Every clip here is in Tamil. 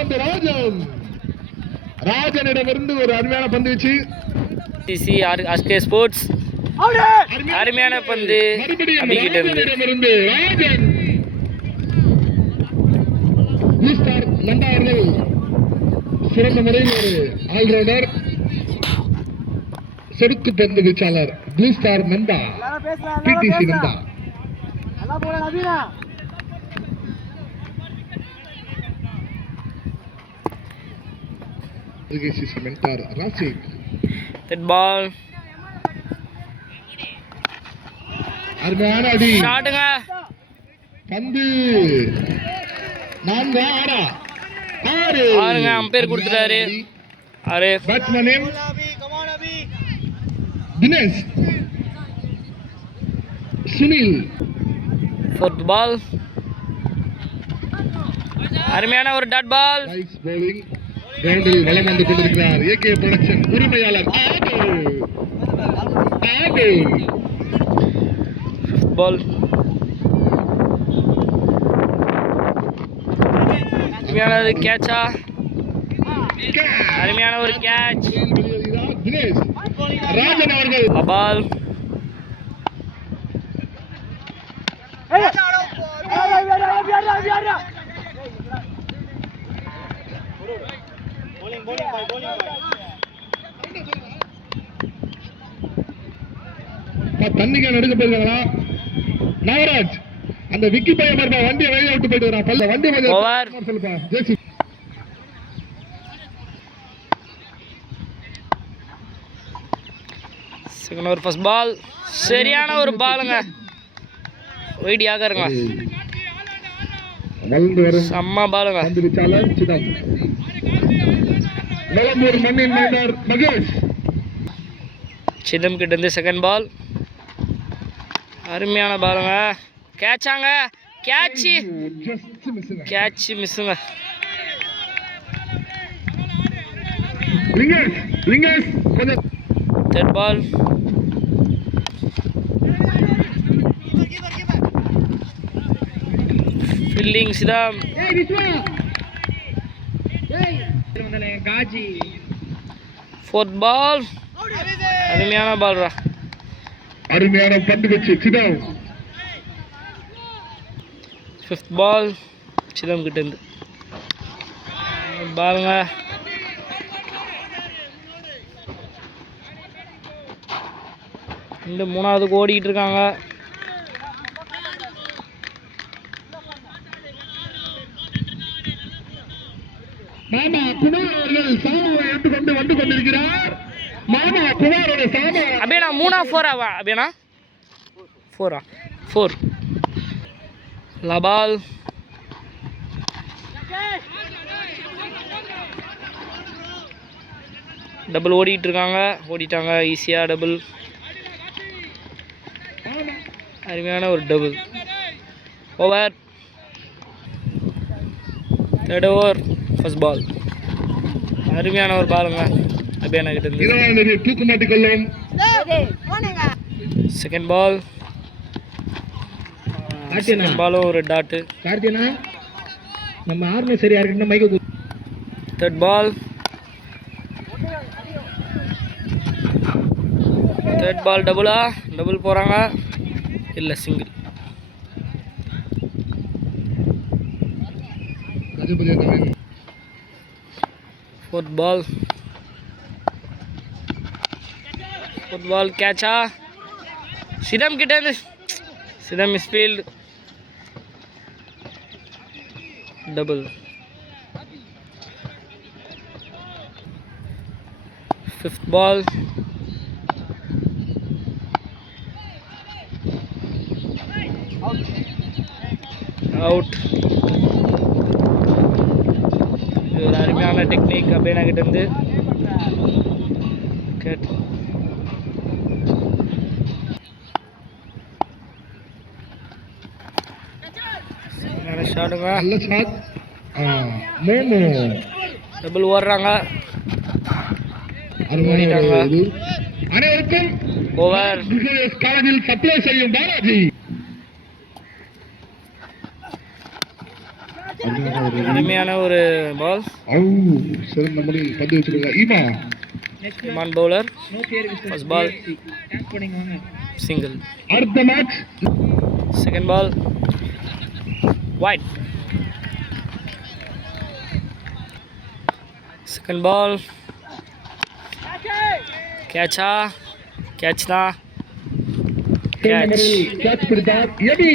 பந்து ராஜன். ராஜனிடமிருந்து ஒரு அருமையான பந்து வச்சு ஆர்கே ஸ்போர்ட்ஸ் அருமையான பந்து ராஜனிடமிருந்து ராஜன். நந்தா அவர்கள் சிறந்த முறையில் ஒரு ஆல்ரவுண்டர், செருக்கு பந்து வீச்சாளர். ப்ளூ ஸ்டார் நந்தா, பிடிசி Nanda. Mentor Rasik. Dead ball. அருமையான அடி. ஷாட்டுங்க. பந்து 4 ஆடா 6. ஆறுங்க. அம்பையர் கொடுத்துட்டாரு. ஆறு. Batsman name Dinesh. Sunil. Fourth ball. அருமையான ஒரு டாட் பால். Nice bowling. கிரவுண்டில் வலம் வந்து கொண்டிருக்கிறார் ஏகே புரொடக்ஷன் உரிமையாளர். பால். அருமையானது கேட்சா. அருமையான ஒரு கேட்ச். தினேஷ் ராஜன் அவர்கள். பால். தண்ணிக்கான எடுக்க போயிருக்காங்களா நாகராஜ்? அந்த விக்கி பையன் பாருப்பா, வண்டியை வெளியே விட்டு போயிட்டு வரான். பல்ல வண்டி சொல்லுப்பா ஜேசி. Second over first ball. சரியான ஒரு பாலுங்க. ஒயிடியாக இருங்க. வளர்ந்து வரும் செம்ம பாலுங்க. பந்து வீச்சாளர் சிதம். நிலம்பூர் மண்ணின் மைனர் மகேஷ். சிதம் கிட்ட இருந்து செகண்ட் பால். அருமையான பாலுங்க. கேட்சாங்க. கேட்ச் மிஸ்ஸுங்க. Third ball. ஃபீல்டிங் சிதம். Fourth ball. அருமையான பால்ரா. அருமையான பந்து வச்சு சிதம். ஃபிஃப்த் பால். சிதம் கிட்ட இருந்து பாருங்க. இந்த மூணாவதுக்கு ஓடிக்கிட்டு இருக்காங்க. மாமா குமார் அவர்கள் சாமாவை எடுத்துக்கொண்டு வந்து கொண்டிருக்கிறார். மாமா குமாரோட சாமா. அப்படியே 3-ஆ 4-ஆ? அப்படியே 4-ஆ? 4. லபால். டபுள் ஓடிட்டு இருக்காங்க. ஓடிட்டாங்க ஈஸியாக டபுள். அருமையான ஒரு double. Over. Third over first ball. அருமையான ஒரு பாலுங்க. அப்படியே கிட்ட இருந்து தூக்கு மாட்டிக்கொள்ளும். Second ball. செகண்ட் பாலும் ஒரு டாட்டு. நம்ம ஆர்மி சரியா இருக்கு. மைக்கு. Third ball. தேர்ட் பால் டபுளா? டபுள் போகிறாங்க. இல்லை single. Fourth ball. Fourth ball கேட்சா? சிதம் கிட்ட இருந்து. சிதம் misfield. Double. Fifth ball. Out. இது ஒரு அருமையான டெக்னிக் அப்படின்னா கிட்ட இருந்து கேட். ஷாட்டுங்க. நல்ல ஷாட். மோமோ டபுள் ஓடுறாங்க. ஓடிட்டாங்க. அனைவருக்கும் ஓவர். காலேஜில் சப்ளை செய்யும் பாலாஜி. அருமையான ஒரு பால். சிறந்த முறையில் பந்து வச்சிருக்காங்க ஈமா. இமான் பவுலர். First ball single. அடுத்த match second ball wide. Second ball கேட்சா? கேட்ச் தான். கேட்ச். கேட்ச் பிடித்தார் எபி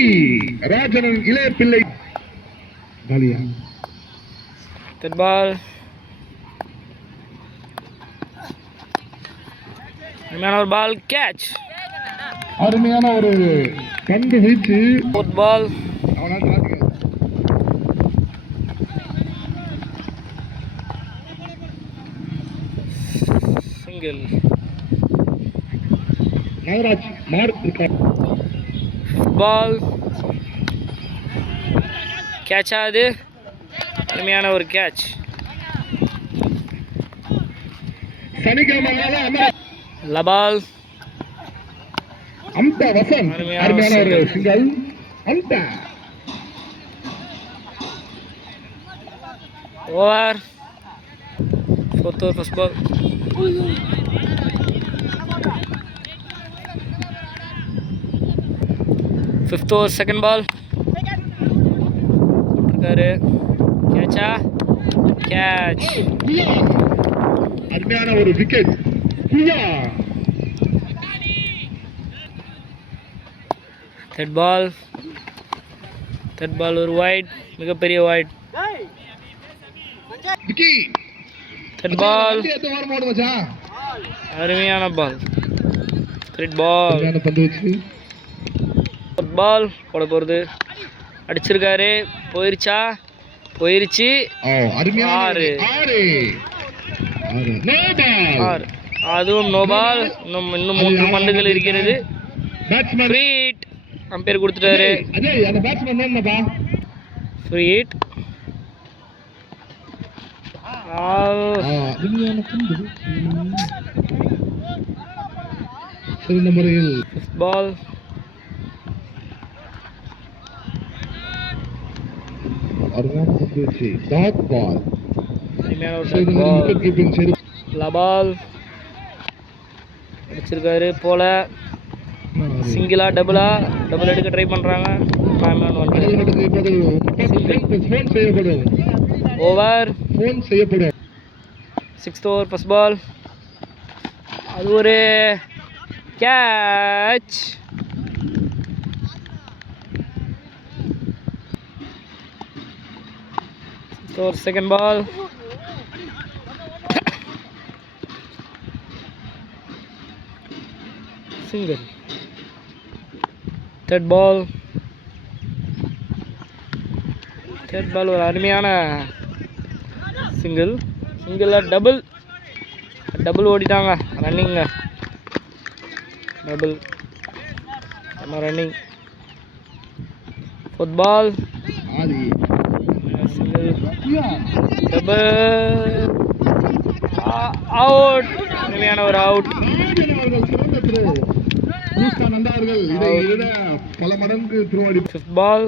ராஜனன் இளைய பிள்ளை. காலியா. தேர்ட் பால் அருமையான ஒரு பால் கேட்ச். அருமையான ஒரு பந்து வீச்சு. Fourth ball single. நகராஜ் மார்க் பால் கேட்சா? அது அருமையான ஒரு கேட்ச். சனிக்கிழமை லபால் அம்தா வசந்த். அருமையான ஒரு சிங்கிள். அம்தா over. Fourth over first ball. Fifth over second ball போட்டிருக்காரு. கேட்சா? கேட்ச். அருமையான ஒரு விக்கெட். தேர்ட் பால் ஒரு வைட், மிகப்பெரிய வைட். தேர்ட் பால் அருமையான பால். தேர்ட் பால் ஃபோர்த் பால் போட போகிறது. அடிச்சிருக்காரு. போயிருச்சா? போயிருச்சு. 6. அதுவும் நோ பால். இன்னும் 3 பந்துகள் இருக்கிறது. ஃப்ரீ ஹிட் அம்பையர் கொடுத்துட்டாரு. Free hit. ஃபிஃப்த் பால் லபால் அடிச்சிருக்காரு போல. சிங்கிளா டபுளா? டபுள் எடுக்க ட்ரை பண்ணுறாங்க. Over. Sixth over first ball. அது ஒரு catch. Sixth over second ball. Single. Third ball ஒரு அருமையான சிங்கிள். டபுள் ஓடிட்டாங்க. ரன்னிங்க double running. Fourth ball single double out. அருமையான ஒரு அவுட். பல மடங்கு த்ரோடி. ஃபிஃப்த் பால்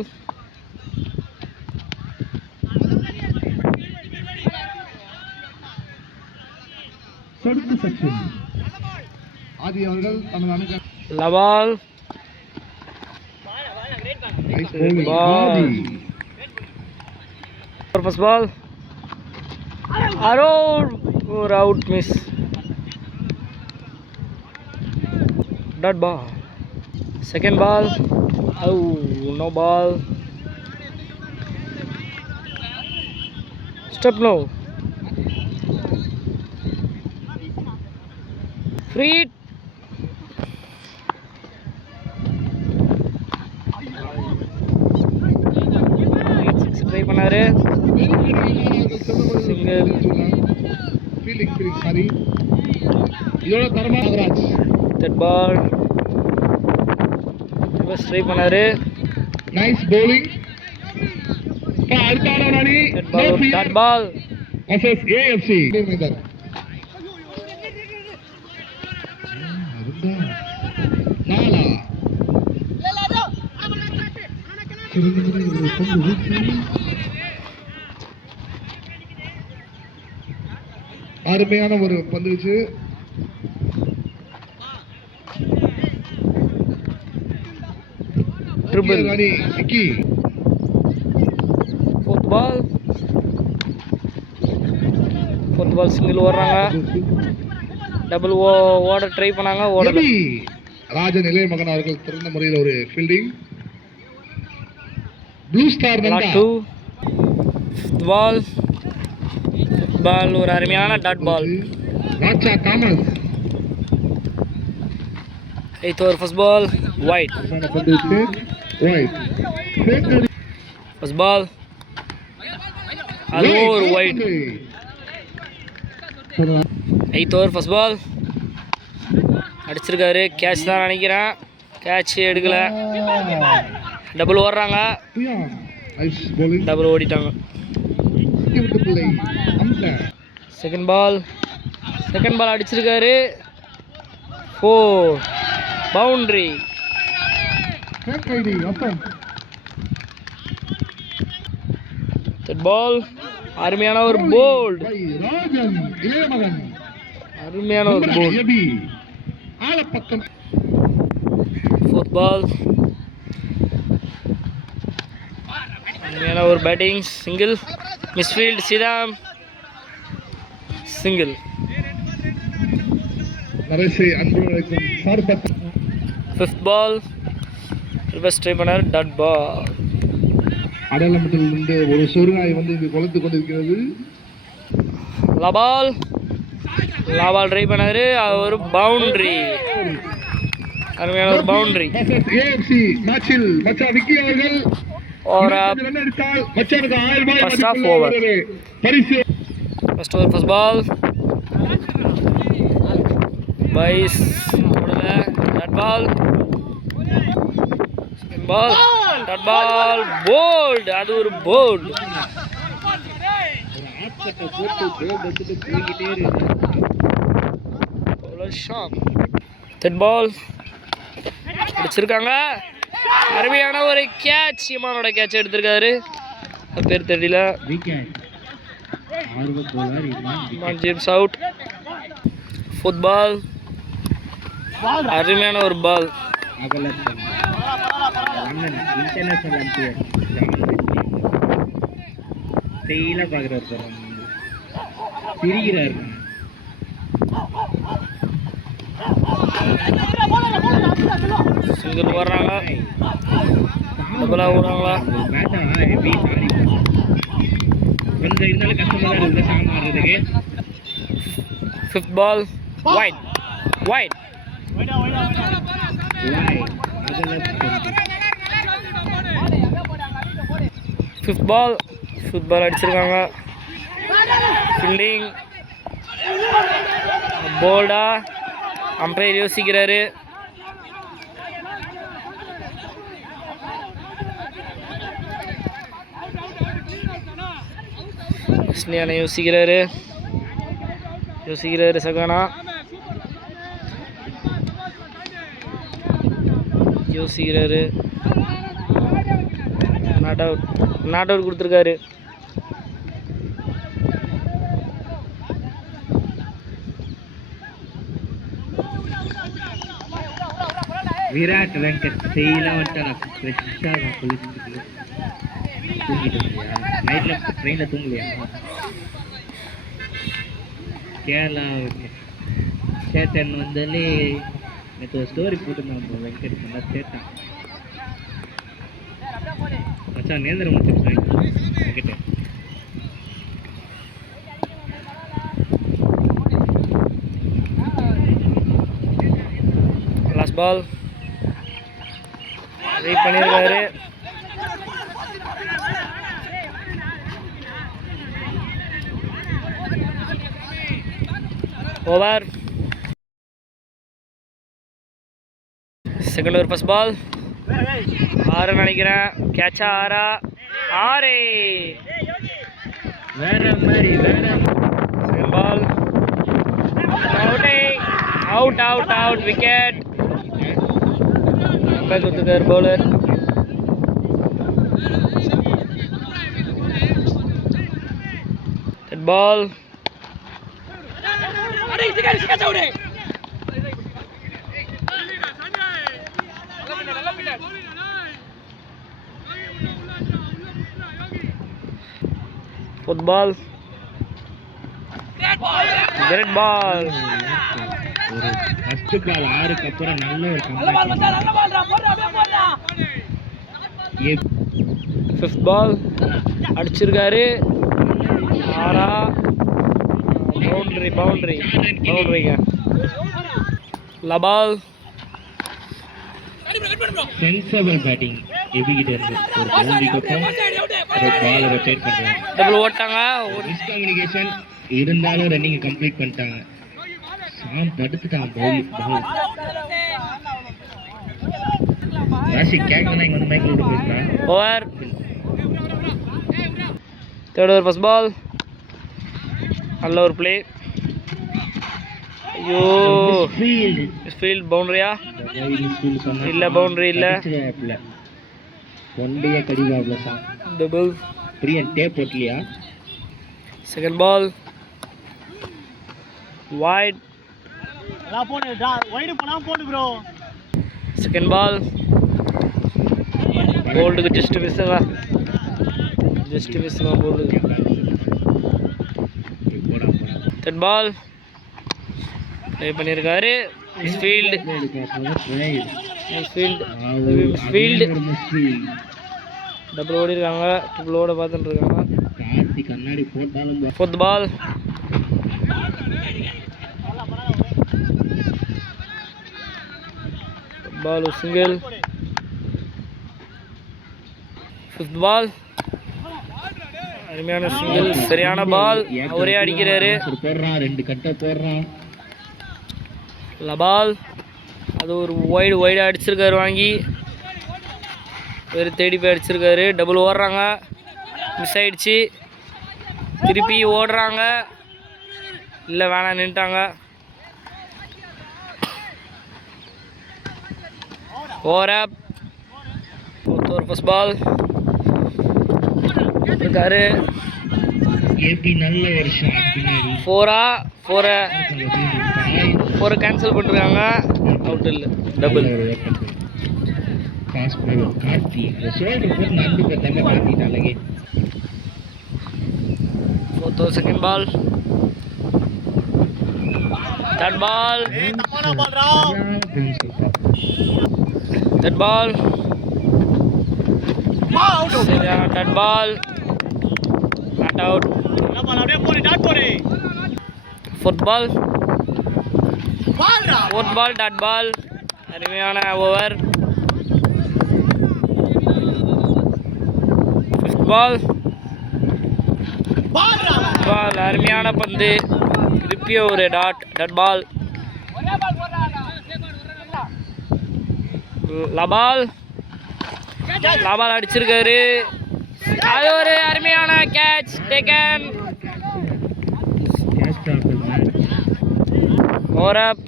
ஆதி அவர்கள் தனது லபால் ஃபர்ஸ்ட் பால் ஒரு out miss. Dot ball. Second ball no ball. Step no. Free. Try பண்ணாரு. சிங்கிள். தேர்ட் பால் ட்ரை பண்ணாரு. Nice bowling. Dot ball versus AFC. நாலா அருமையான ஒரு பந்து வீச்சு. ட்ரிபிள் அணி விக்கி. ஃபோர்த் பால் சிங்கிள் ஓடுறாங்க. டபுள் ஓட ட்ரை பண்ணாங்க, ஓடல. எபி ராஜன் இளைய மகன் அவர்கள் திறந்த முறையில் ஒரு fielding. Blue star Nanda. Ball ஒரு அருமையான dot ball. Raja Thomas. 8th over first ball wide. First ball அது ஒரு wide. 8th over first ball அடிச்சிருக்காரு. கேட்ச் தான் நினைக்கிறேன். கேட்ச் எடுக்கல. டபுள் ஓடுறாங்க. டபுள் ஓடிட்டாங்க. செகண்ட் பால் அடிச்சிருக்காரு. 4 பவுண்டரி. தேர்ட் பால் அருமையான ஒரு போல்ட். அருமையான ஒரு போல்ட். ஃபோர்த் பால் அருமையான ஒரு பேட்டிங். சிங்கிள். மிஸ்ஃபீல்ட் சீதாம். Single. Fifth ball reverse try பண்ணார். Dot ball. அடையாளமட்டிலிருந்து ஒரு சொருநாய் வந்து இங்கு கொலைத்து கொண்டிருக்கிறது. லபால் ட்ரை பண்ணாரு. ஒரு பவுண்டரி. அருமையான ஒரு பவுண்டரி. ஏஎஃப்சி மேட்சில் மச்சா விக்கி அவர்கள் ஒரு ரன் அடித்தால் மச்சானுக்கு 1000 ரூபாய் First half over. பரிசு. First over first ball byes ஓடல. Dot ball. Second ball dot ball. Bowled. அது ஒரு போல்ட். தேர்ட் பால் அடிச்சிருக்காங்க. அருமையான ஒரு கேட்ச். இமானோட கேட்ச் எடுத்திருக்காரு. பேர் தெரியல. James out. ஃபோர்த் பால் அருமையான ஒரு பால். சிங்கிள் வர்றாங்க. டபுளா ஓடுறாங்களா? Fifth ball wide. Fifth ball அடிச்சிருக்காங்க. ஃபீல்டிங் போல்டா. அம்பையர் யோசிக்கிறாரு. யோசிக்கிறாரு சகானா. நாட் அவுட் கொடுத்துருக்காரு. விராட் வெங்கட் செய்யலாம் வந்துட்டு ஃப்ரெஷ்ஷாக குளிச்சுட்டு தூங்கிட்டு நைட்டில் ட்ரெயினில் தூங்கலையா? கேரளா சேட்டன் வந்தாலே நேற்று ஒரு ஸ்டோரி போட்டுருந்தான் வெங்கட் நல்லா சேட்டான் மச்சான். நேந்திர முடிச்சு வெங்கட் லாஸ்ட் பால் வெயிட் பண்ணியிருக்காரு. Over. Second over first ball 6 நினைக்கிறேன். கேட்சா 6 வேற மாதிரி செகண்ட் பால் அவுட் விக்கெட். கொடுத்துருக்காரு bowler. Ball football great ball. ஒரு ஃபர்ஸ்ட் பால் 6க்கு அப்புறம் நல்ல ஒரு ஃபிஃப்த் பால் அடிச்சிருக்காரு. ஆறா பவுண்டரிங்க. லபால் சென்சபிள் பேட்டிங் எபிகிட்ட இருந்து ஒரு பவுண்டரிக்கு அப்புறம் ஒரு பால் ரொட்டேட் பண்றாங்க. டபுள் ஓட்டாங்க. மிஸ்கம்யூனிகேஷன் இருந்தாலும் ரன்னிங் கம்ப்ளீட் பண்ணிட்டாங்க. சாம் படுத்துட்டான் பவுல். ராஷி கேட்கணும் இங்க வந்து மைக்ல விட்டு பேசுறேன். Over. Third over first ball. நல்ல ஒரு பிளே. ஐயோ ஃபீல்ட் பவுண்டரியா இல்ல, பவுண்டரி இல்ல. ஒன்றைய கடிவாப்ல சாம் டபுள். பிரியன் டேப் போட்லியா? Second ball wide. Second ball போல்டுக்கு ஜஸ்ட் மிஸ்ஸுங்க. போல்டுக்கு. தேர்ட் பால் ப்ளே பண்ணியிருக்காரு. மிஸ்ஃபீல்டு. டபுள் ஓடி இருக்காங்க. ட்ரிபிள் ஓட பார்த்துட்டு இருக்காங்க. கண்ணாடி போட்டாலும் fourth ball ball single. Fifth ball அருமையான சிங்கிள். சரியான பால். அவரே அடிக்கிறாரு. போடுறான், 2 கட்டை போடுறான். லபால் அது ஒரு வைடு அடிச்சிருக்காரு. வாங்கி வேறு தேடி போய் அடிச்சிருக்காரு. டபுள் ஓடுறாங்க. மிஸ் ஆயிடுச்சு. திருப்பி ஓடுறாங்க. இல்லை வேணாம், நின்ட்டாங்க. ஓவர் அப். ஃபோர்த் ஓவர் ஃபர்ஸ்ட் பால் இருக்காரு. ஏபி நல்ல ஒரு ஷாட் பின்னாடி. ஃபோரை கேன்சல் பண்ணிருக்காங்க. அவுட் இல்லை, டபுள். பாஸ் பண்ணி கார்த்தி ஷோல்டர் போட்டு நடந்து போட்டாங்க. கார்த்திட்டாலங்க. Fourth over second ball. Third ball. Third ball. Third ball. Not out. Fourth ball. Dot ball. அருமையான ஓவர். Fifth ball. அருமையான பந்து. திருப்பிய ஒரு டாட் பால். லபால் அடிச்சிருக்காரு. அது ஒரு அருமையான catch taken. Over up.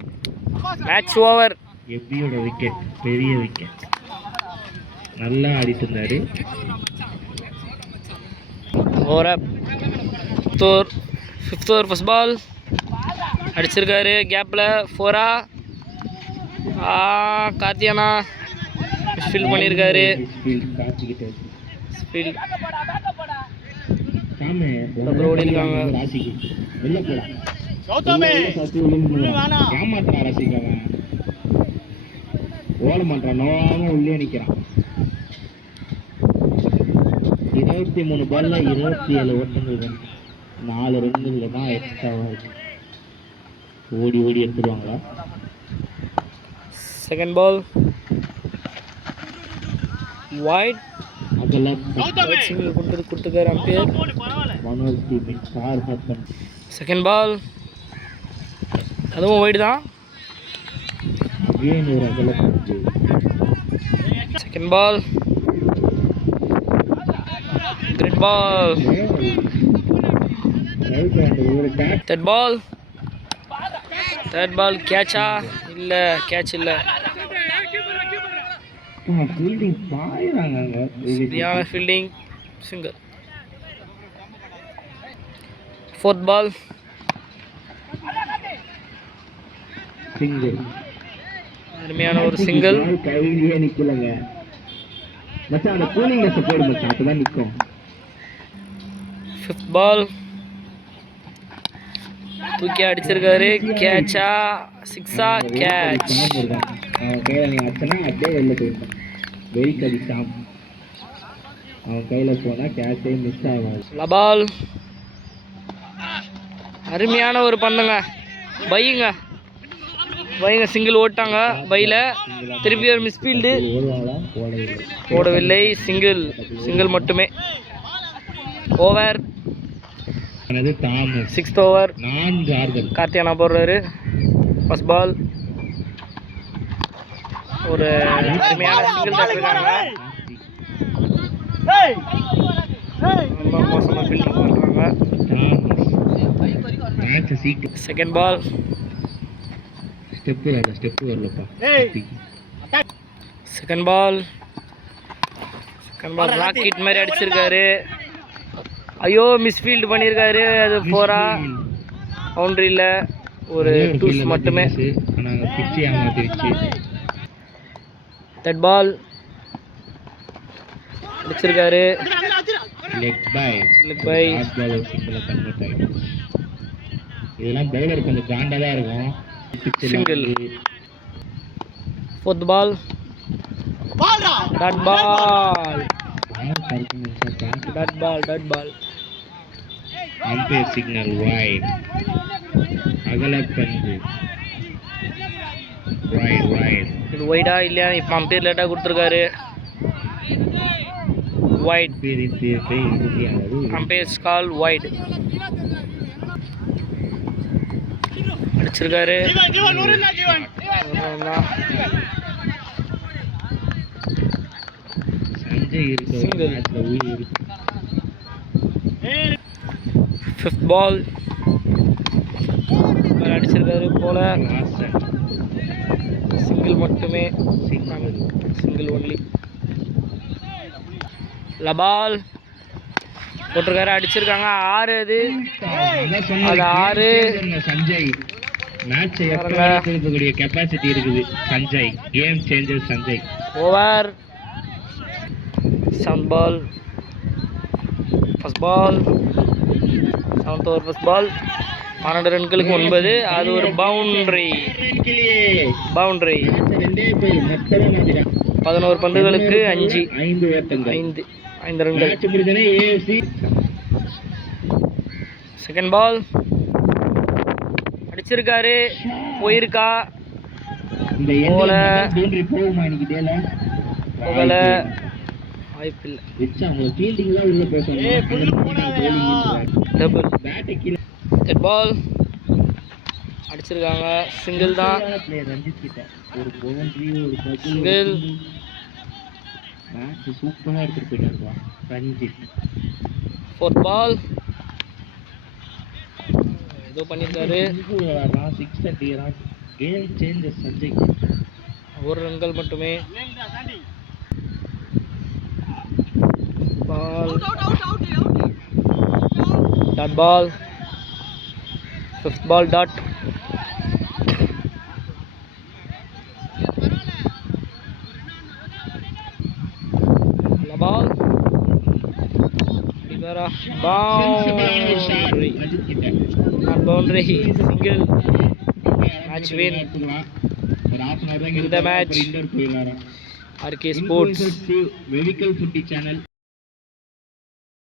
Match over. எப்பியோட விக்கெட், பெரிய விக்கெட். நல்லா ஆடிட்டு இருந்தாரு. Over up. Fifth over first ball அடிச்சிருக்காரு. கேப்பில் 4. கார்த்தியானா மிஸ்ஃபீல்ட் பண்ணியிருக்காரு. ஓடி இருக்காங்க. ஏமாத்துறான் ரசிகவன். ஓட மாட்டான், நோவாம உள்ளே நிற்கிறான். 23 பால்ல 27 ஓட்டங்கள். 4 ரன்கள் தான் எக்ஸ்ட்ராவா இருக்கு. ஓடி எடுத்துருவாங்களா? Second ball white. அதெல்லாம் கொடுத்துருக்காரு அம்பையர். செகண்ட் பால் அதுவும் வைடு தான். Second ball great ball. Third ball கேட்சா? இல்லை, கேட்ச் இல்லை. சரியான fielding, single. Fourth ball single. அருமையான ஒரு சிங்கிள். கையிலேயே நிக்கலங்க மச்சான், அந்த கூலிங் கிளாஸ் போடு மச்சான், அப்பதான் நிக்கும். 5th பால் தூக்கி அடிச்சிருக்காரு. கேட்சா சிக்ஸா? கேட்ச். அவன் கையில நீ அச்சனா அப்படியே வெளில போயிருப்பான். வெரி கடி சாம். அவன் கையில போனா கேட்சே மிஸ் ஆகாது. பால் அருமையான ஒரு பந்துங்க. பையுங்க பையுங்க சிங்கிள் ஓட்டாங்க. பையில திருப்பி ஒரு மிஸ்ஃபீல்டு. ஓடுவாங்களா? ஓடவில்லை. சிங்கிள். சிங்கிள் மட்டுமே. ஓவர். Thomas 6th over. 4 ஆறுதல். கார்த்தியானா போடுறாரு. ஃபர்ஸ்ட் பால் ஒரு அருமையான சிங்கிள் தட்டிருக்காங்க. ரொம்ப மோசமாக ஃபீல்டிங் பண்ணுறாங்க. மேட்ச் சீக்கிரம். செகண்ட் பால் ஸ்டெப் வரலப்பா. செகண்ட் பால் ராக்கெட் மாதிரி அடிச்சிருக்காரு. ஐயோ மிஸ்ஃபீல்டு பண்ணியிருக்காரு. அது 4-ஆ? பவுண்டரியில் ஒரு டூஸ் மட்டுமே. தேர்ட் பால் அடிச்சிருக்காரு. Leg by. இதெல்லாம் பவுலர் கொஞ்சம் காண்டா தான் இருக்கும். Single. 4th ball dot ball. Umpire signal wide. அகலப்பந்து வைட். இது ஒய்டா இல்லையா? இப்போ அம்பையர் லேட்டாக கொடுத்துருக்காரு. வைட். Umpire's call wide. அடிச்சிருக்காரு. சிங்கிள். 5th பால் அடிச்சிருக்காரு போல. சிங்கிள் மட்டுமே. Single only. லபால் போட்டிருக்காரு. அடிச்சிருக்காங்க. 6 அது 6. சஞ்சய் மேட்சை எப்படிய கெப்பாசிட்டி இருக்குது. Sanjay game changer. Sanjay over. 7th ball first ball. 7th over first ball. 12 ரன்களுக்கு 9. அது ஒரு பவுண்டரி. 11 பந்துகளுக்கு 5 ரன்கள். செகண்ட் பால் அடிச்சிருக்காரு. போயிருக்கா? போல வாய்ப்பில்லை. டபுள். தேர்ட் பால் அடிச்சிருக்காங்க. சிங்கிள் தான். சிங்கிள். சூப்பரா எடுத்துட்டு போயிட்டாருப்பா ரஞ்சித். 4th பால் ஏதோ பண்ணியிருக்காரு. 6 அடிக்கிறான். Game changer Sanjay. 1 ரன்கள் மட்டுமே. Ball dot ball. 5th ball dot. Ball boundary. Not boundary. Single. Match win. இந்த match RK sports vehicle footy channel